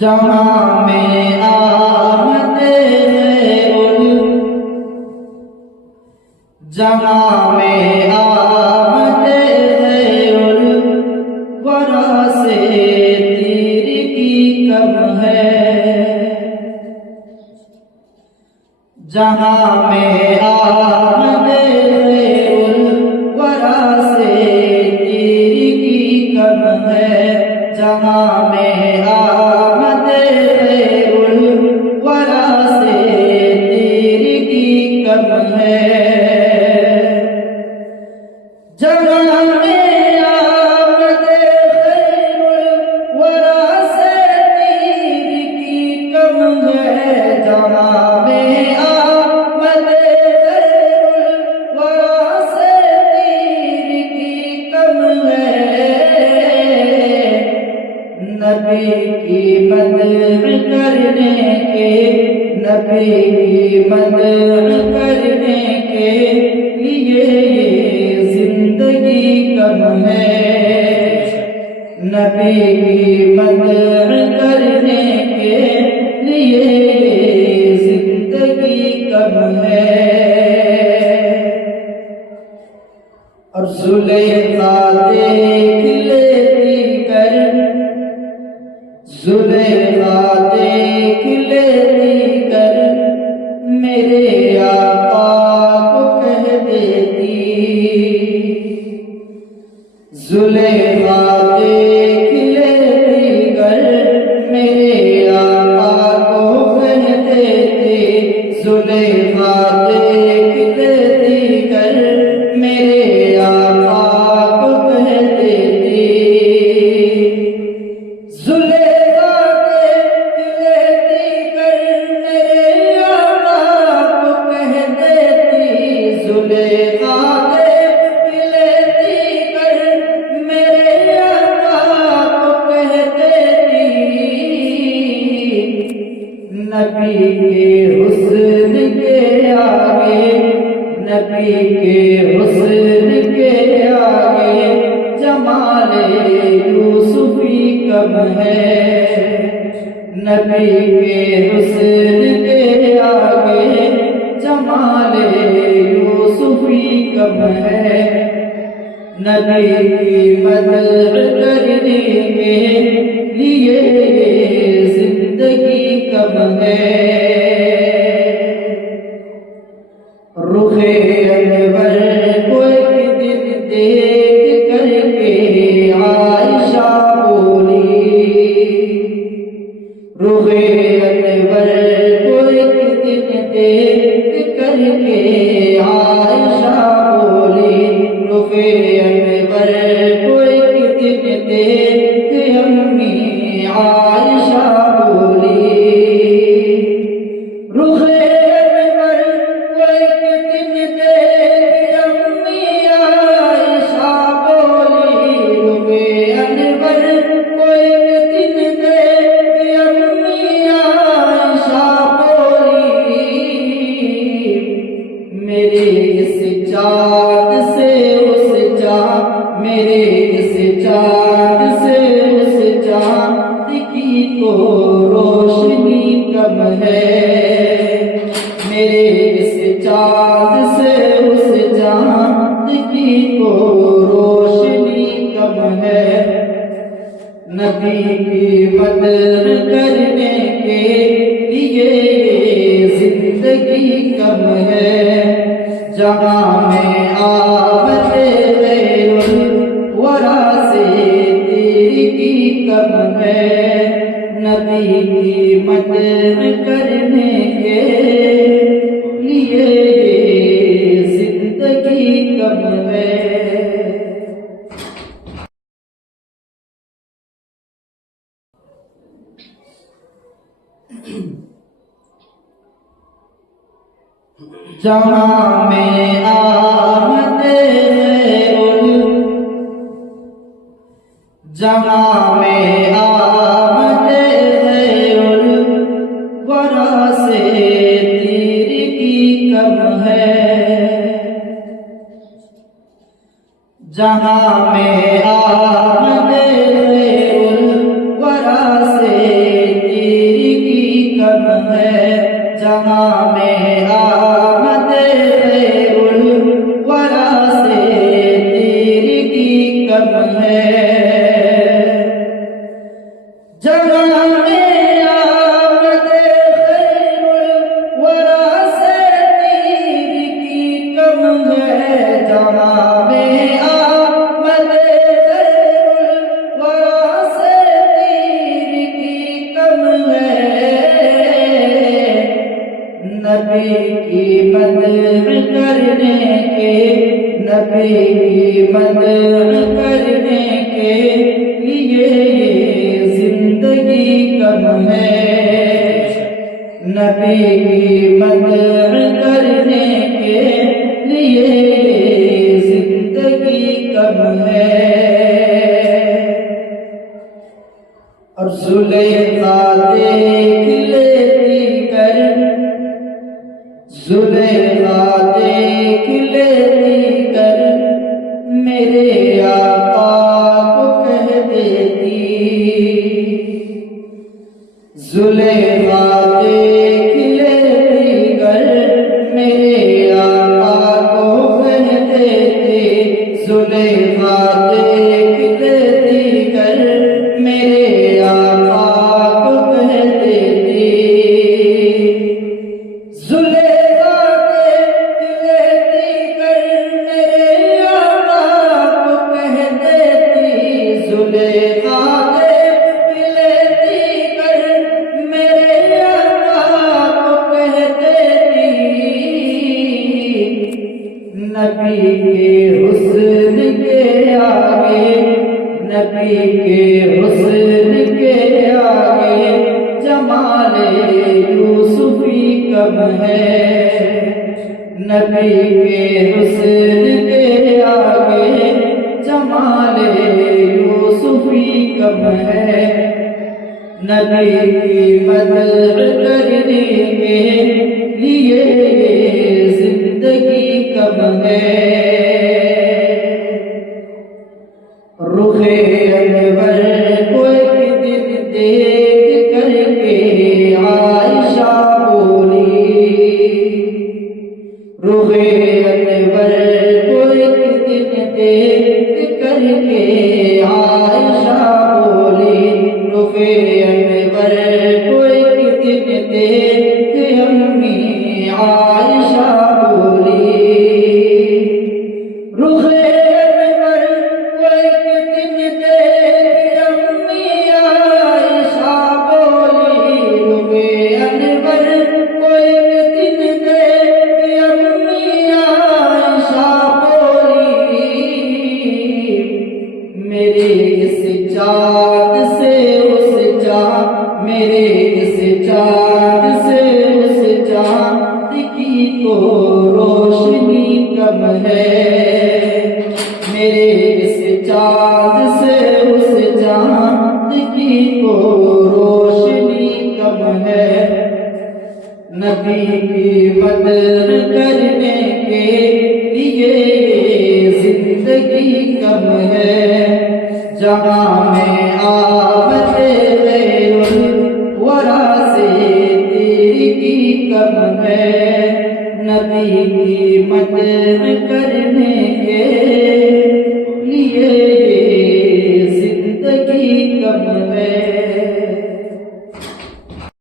جہاں میں آمد جہاں میں آمد ورا سے تیر کی کم ہے، جہاں میں آمد ورا سے تیر کی کم ہے، جہاں میں آمد ورا سے تیر کی کم ہے، جہاں میں آمد ورا سے تیر کی کم ہے، جہاں میں آمد ورا سے تیر کی کم ہے، نبی کی مدح کرنے کے، نبی کی مدح کرنے کے لیے یہ زندگی کم ہے، نبی کی مدح کرنے کے لیے یہ زندگی کم ہے، اور زلیخا دیکھ لیتی گر، زلیخا دیکھ لیتی گر میرے آقا کو کہہ دیتی، زلیخا دیکھ لیتی گر میرے آقا کو کہہ دیتی، زلیخا دیکھ لیتی گر میرے آقا کو کہہ دیتی، زلیخا دیکھ لیتی گر میرے آقا کو کہہ دیتی، زلیخا دیکھ لیتی گر میرے آقا کو کہہ دیتی، نبی کے حسن کے آگے، نبی کے حسن کے آگے جمال یوسفی کم ہے، نبی کے حسن کے آگے جمال یوسفی کم ہے، نبی کی مدح کرنے کے لیے زندگی کم ہے، رخ انور کو ایک دن دیکھ کر کے عائشہ بولی، رخ انور کو ایک دن دیکھ کر کے عائشہ بولی، رخ انور کو ایک دن دیکھ امی عائشہ بولی، رخ انور کو ایک دن دیکھ امی عائشہ بولی، رخ انور کو ایک دن دیکھ امی عائشہ بولی، میرے اس چاند سے اس چاند، میرے اس چاند سے اس چاند کی تو روشنی کم ہے، میرے اس چاند سے اس چاند کی تو روشنی کم ہے، نبی کی مدح کرنے کے لیے زندگی کم ہے، جہاں میں آمد ورا سے تیر کی کم ہے، نبی کی مدح کرنے کے لیے زندگی کم ہے۔ جہاں میں آمد جہاں میں آمد ورا سے تیر کی کم ہے، جہاں میں آمد خیر الورا سے تیری کی کم ہے، جہاں میں آمد خیر الورا سے تیری کی کم ہے، جہاں میں آمد خیر الورا سے تیری کی کم ہے، جہاں میں نبی کی مدح کرنے کے، نبی کی مدح کرنے کے لیے یہ زندگی کم ہے، نبی کی مدح کرنے کے لیے یہ زندگی کم ہے۔ اور زلیخا دیکھ لیتی گر، زلیخا دیکھ لیتی گر میرے آقا کو کہہ دیتی، زلیخا دیکھ لیتی گر میرے آقا کو کہہ دیتی، زلیخا دیکھ لیتی گر میرے آقا کو کہہ دیتی، زلیخا دیکھ لیتی گر میرے آقا کو کہہ دیتی، زلیخا دیکھ لیتی گر میرے آقا کو کہہ دیتی، نبی کے حسن کے آگے، نبی کے حسن کے آگے جمال یوسفی کم ہے، نبی کے حسن کے آگے جمال یوسفی کم ہے، نبی کی مدح کرنے کے لیے زندگی کم ہے۔ رخ انور کو ایک دن دیکھ کر کے عائشہ بولی، رخ انور کو ایک دن دیکھ کر کے عائشہ بولی، رخ انور کو ایک دن دیکھ امی عائشہ بولی، رخ انور کو ایک دن دیکھ امی عائشہ بولی، رخ انور کو ایک دن دیکھ امی عائشہ بولی، میرے اس چاند سے اس چاند، میرے اس چاند سے اس چاند کی تو روشنی کم ہے، میرے اس چاند سے اس چاند کی تو روشنی کم ہے، نبی کی مدح کرنے کے لیے زندگی کم ہے، جہاں میں آمد خیر الورا سے تیری کی کم ہے، نبی کی مدح کرنے کے لیے زندگی کم ہے۔